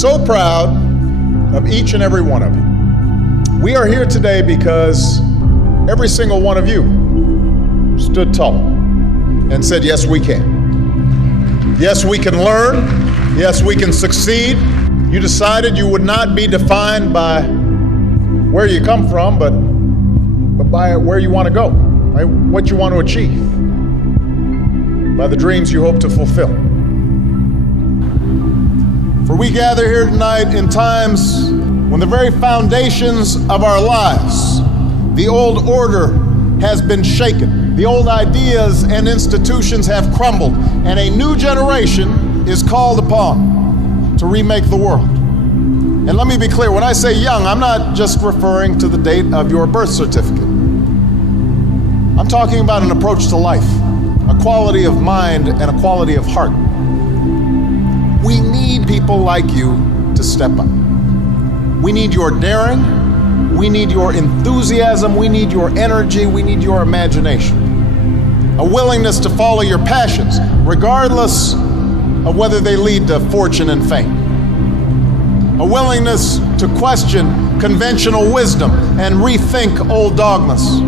so proud of each and every one of you. We are here today because every single one of you stood tall and said, yes, we can. Yes, we can learn. Yes, we can succeed. You decided you would not be defined by where you come from, but by where you want to go, by what you want to achieve, by the dreams you hope to fulfill. For we gather here tonight in times when the very foundations of our lives, the old order has been shaken, the old ideas and institutions have crumbled, and a new generation is called upon to remake the world. And let me be clear, when I say young, I'm not just referring to the date of your birth certificate. I'm talking about an approach to life, a quality of mind and a quality of heart. We need people like you to step up. We need your daring, we need your enthusiasm, we need your energy, we need your imagination. A willingness to follow your passions, regardless of whether they lead to fortune and fame. A willingness to question conventional wisdom and rethink old dogmas.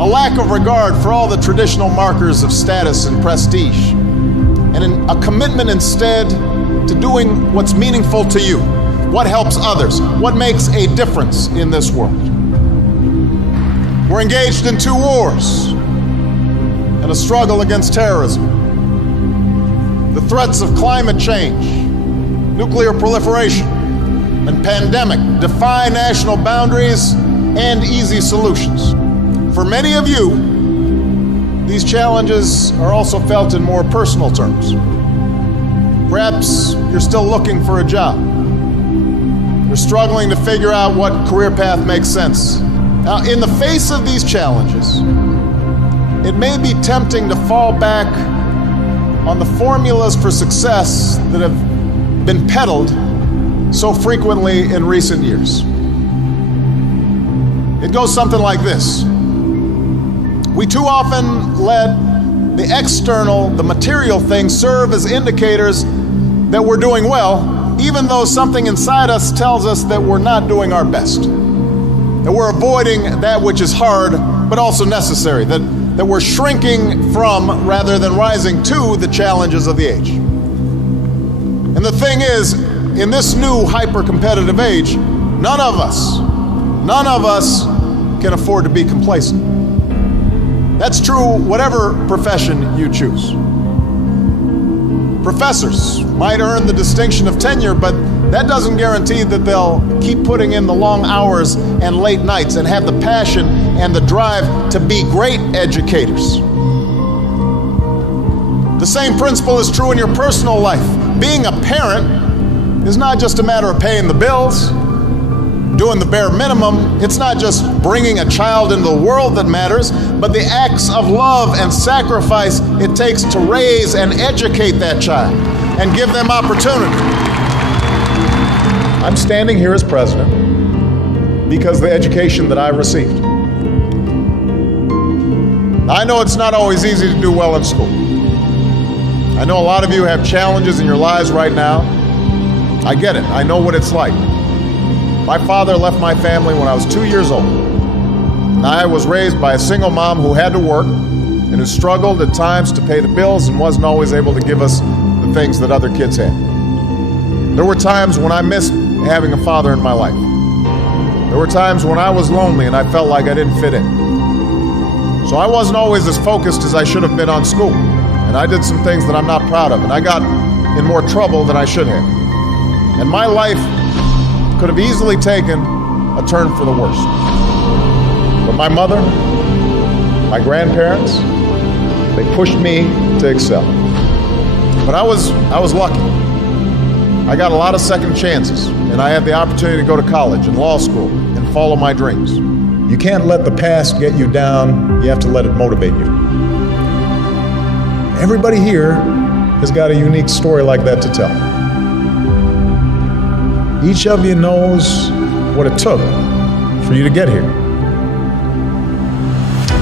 A lack of regard for all the traditional markers of status and prestige. And a commitment instead to doing what's meaningful to you, what helps others, what makes a difference in this world. We're engaged in 2 wars and a struggle against terrorism. The threats of climate change, nuclear proliferation, and pandemic defy national boundaries and easy solutions. For many of you, these challenges are also felt in more personal terms. Perhaps you're still looking for a job. You're struggling to figure out what career path makes sense. Now, in the face of these challenges, it may be tempting to fall back on the formulas for success that have been peddled so frequently in recent years. It goes something like this. We too often let the external, the material things serve as indicators that we're doing well, even though something inside us tells us that we're not doing our best, that we're avoiding that which is hard but also necessary, that we're shrinking from rather than rising to the challenges of the age. And the thing is, in this new hyper-competitive age, none of us can afford to be complacent. That's true whatever profession you choose. Professors might earn the distinction of tenure, but that doesn't guarantee that they'll keep putting in the long hours and late nights and have the passion and the drive to be great educators. The same principle is true in your personal life. Being a parent is not just a matter of paying the bills, doing the bare minimum. It's not just bringing a child into the world that matters, but the acts of love and sacrifice it takes to raise and educate that child and give them opportunity. I'm standing here as president because of the education that I received. I know it's not always easy to do well in school. I know a lot of you have challenges in your lives right now. I get it. I know what it's like. My father left my family when I was 2 years old. I was raised by a single mom who had to work and who struggled at times to pay the bills and wasn't always able to give us the things that other kids had. There were times when I missed having a father in my life. There were times when I was lonely and I felt like I didn't fit in. So I wasn't always as focused as I should have been on school. And I did some things that I'm not proud of. And I got in more trouble than I should have. And my life could have easily taken a turn for the worse. But my mother, my grandparents, they pushed me to excel. But I was lucky. I got a lot of second chances, and I had the opportunity to go to college and law school and follow my dreams. You can't let the past get you down, you have to let it motivate you. Everybody here has got a unique story like that to tell. Each of you knows what it took for you to get here.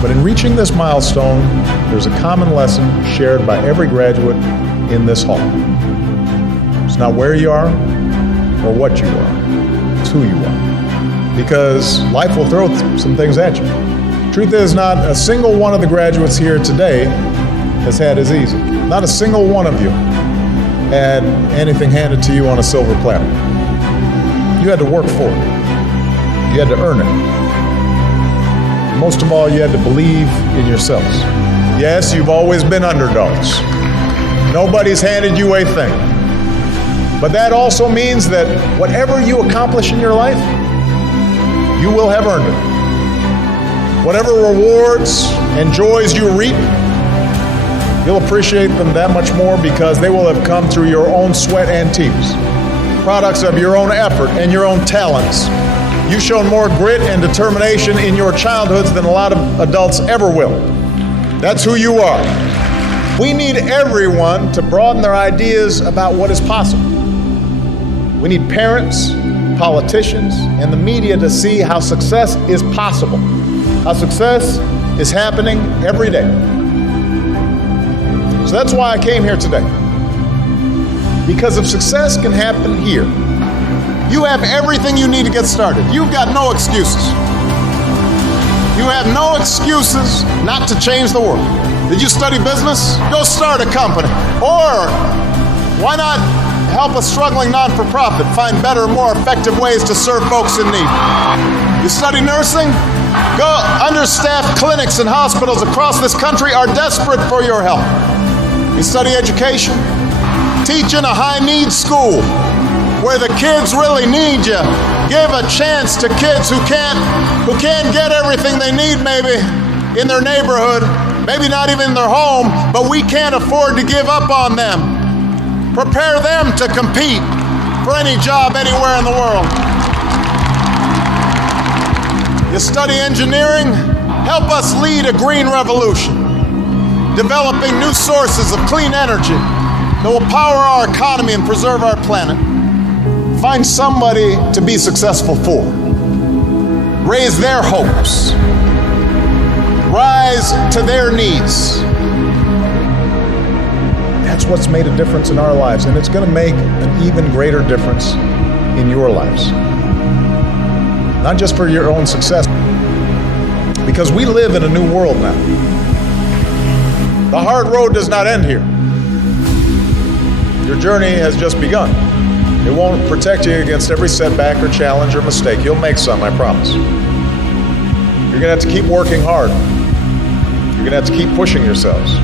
But in reaching this milestone, there's a common lesson shared by every graduate in this hall. It's not where you are or what you are. It's who you are. Because life will throw some things at you. Truth is, not a single one of the graduates here today has had as easy. Not a single one of you had anything handed to you on a silver platter. You had to work for it. You had to earn it. Most of all, you had to believe in yourselves. Yes, you've always been underdogs. Nobody's handed you a thing. But that also means that whatever you accomplish in your life, you will have earned it. Whatever rewards and joys you reap, you'll appreciate them that much more because they will have come through your own sweat and tears, products of your own effort and your own talents. You've shown more grit and determination in your childhoods than a lot of adults ever will. That's who you are. We need everyone to broaden their ideas about what is possible. We need parents, politicians, and the media to see how success is possible, how success is happening every day. So that's why I came here today. Because if success can happen here, you have everything you need to get started. You've got no excuses. You have no excuses not to change the world. Did you study business? Go start a company. Or why not help a struggling non-for-profit find better, more effective ways to serve folks in need? You study nursing? Go. Understaffed clinics and hospitals across this country are desperate for your help. You study education? Teach in a high-need school where the kids really need you. Give a chance to kids who can't get everything they need maybe in their neighborhood, maybe not even in their home, but we can't afford to give up on them. Prepare them to compete for any job anywhere in the world. You study engineering? Help us lead a green revolution, developing new sources of clean energy that will power our economy and preserve our planet. Find somebody to be successful for. Raise their hopes. Rise to their needs. That's what's made a difference in our lives, and it's going to make an even greater difference in your lives. Not just for your own success, because we live in a new world now. The hard road does not end here. Your journey has just begun. It won't protect you against every setback or challenge or mistake. You'll make some, I promise. You're going to have to keep working hard. You're going to have to keep pushing yourselves.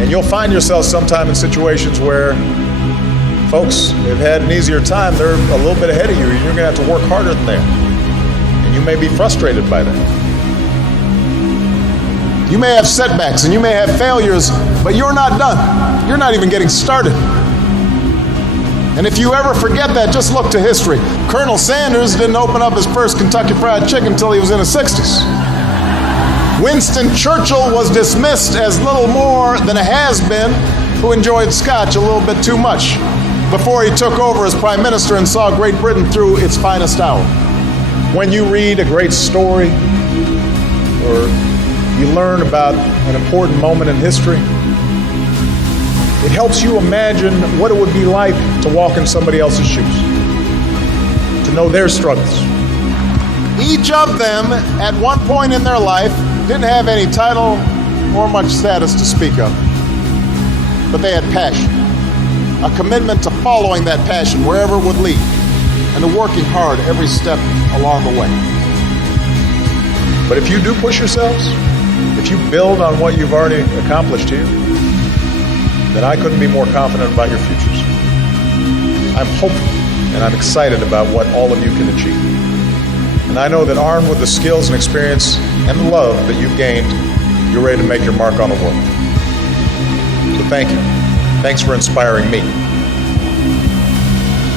And you'll find yourself sometime in situations where folks have had an easier time. They're a little bit ahead of you, and you're going to have to work harder than them. And you may be frustrated by that. You may have setbacks and you may have failures, but you're not done. You're not even getting started. And if you ever forget that, just look to history. Colonel Sanders didn't open up his first Kentucky Fried Chicken until he was in his 60s. Winston Churchill was dismissed as little more than a has-been who enjoyed scotch a little bit too much before he took over as prime minister and saw Great Britain through its finest hour. When you read a great story or you learn about an important moment in history, it helps you imagine what it would be like to walk in somebody else's shoes, to know their struggles. Each of them, at one point in their life, didn't have any title or much status to speak of, but they had passion, a commitment to following that passion wherever it would lead, and to working hard every step along the way. But if you do push yourselves, if you build on what you've already accomplished here, then I couldn't be more confident about your futures. I'm hopeful and I'm excited about what all of you can achieve. And I know that armed with the skills and experience and the love that you've gained, you're ready to make your mark on the world. So thank you. Thanks for inspiring me.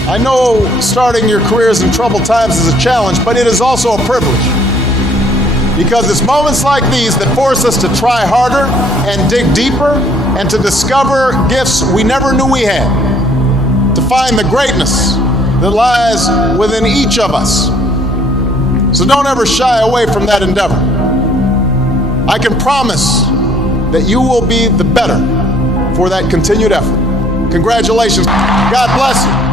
I know starting your careers in troubled times is a challenge, but it is also a privilege. Because it's moments like these that force us to try harder and dig deeper and to discover gifts we never knew we had, to find the greatness that lies within each of us. So don't ever shy away from that endeavor. I can promise that you will be the better for that continued effort. Congratulations. God bless you.